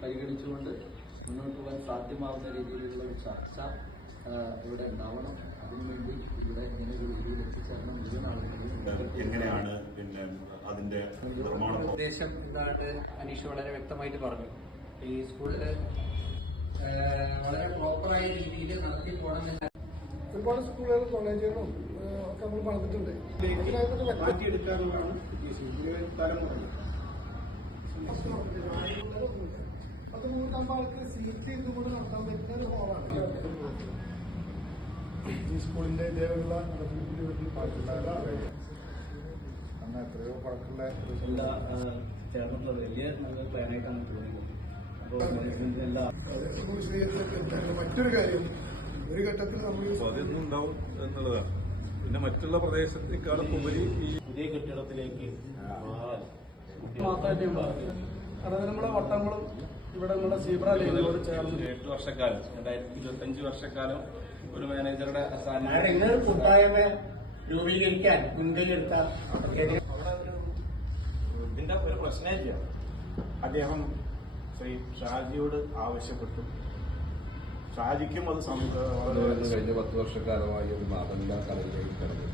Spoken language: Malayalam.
പരിഗണിച്ചുകൊണ്ട് മുന്നോട്ട് പോകാൻ സാധ്യമാവുന്ന രീതിയിലുള്ള ഒരു ചർച്ച ഇവിടെ ഉണ്ടാവണം. അതിനുവേണ്ടി ഇവിടെ ജനങ്ങൾ ഇതിൽ എത്തിച്ചേരണം. മുഴുവൻ ആളുകളും എങ്ങനെയാണ് പിന്നെ അതിന്റെ ഉദ്ദേശം എന്താണ് അനീഷ് വളരെ വ്യക്തമായിട്ട് പറഞ്ഞു. ഈ സ്കൂളില് വളരെ പ്രോപ്പറായ രീതിയിൽ നടത്തി പോകണമെന്നില്ല. ഒരുപാട് സ്കൂളുകളും കോളേജുകളും ഒക്കെ നമ്മൾ പണിതിട്ടുണ്ട്. മാറ്റിയെടുക്കാറുള്ളതാണ് അത് മൂന്നാകുമ്പോൾ ആൾക്ക് സീറ്റ് ഇതുകൊണ്ട് നടത്താൻ പറ്റുന്ന ഒരു ഹോളാണ്. ഈ സ്കൂളിന്റെ ഇതേയുള്ള അന്ന് എത്രയോ പഴക്കമുള്ള ചേർന്നുള്ള വലിയ നല്ല പ്ലാനായിട്ടാണ് തോന്നുന്നത്. മറ്റൊരു കാര്യം ഒരു ഘട്ടത്തിൽ നമ്മൾ ഉണ്ടാവും എന്നുള്ളതാണ്. പിന്നെ മറ്റുള്ള പ്രദേശത്തേക്കാളും ഉപരി ഈ പുതിയ കെട്ടിടത്തിലേക്ക് അതായത് നമ്മുടെ വട്ടങ്ങളും ഇവിടെ നമ്മുടെ സീബ്ര ലൈനുകളോട് ചേർന്ന് 8 വർഷക്കാലം 2025 വർഷക്കാലം ഒരു മാനേജറുടെ ഇങ്ങനെ കൂട്ടായ്മ രൂപീകരിക്കാൻ മുൻകൈയെടുത്ത ഇതിന്റെ ഒരു പ്രശ്നമില്ല. അദ്ദേഹം ശ്രീ ഷാജിയോട് ആവശ്യപ്പെട്ടു. ഷാജിക്കും അത് കഴിഞ്ഞ 10 വർഷക്കാലമായി ഒരു മാതൃകാ കലയിലേക്ക് കടന്നു.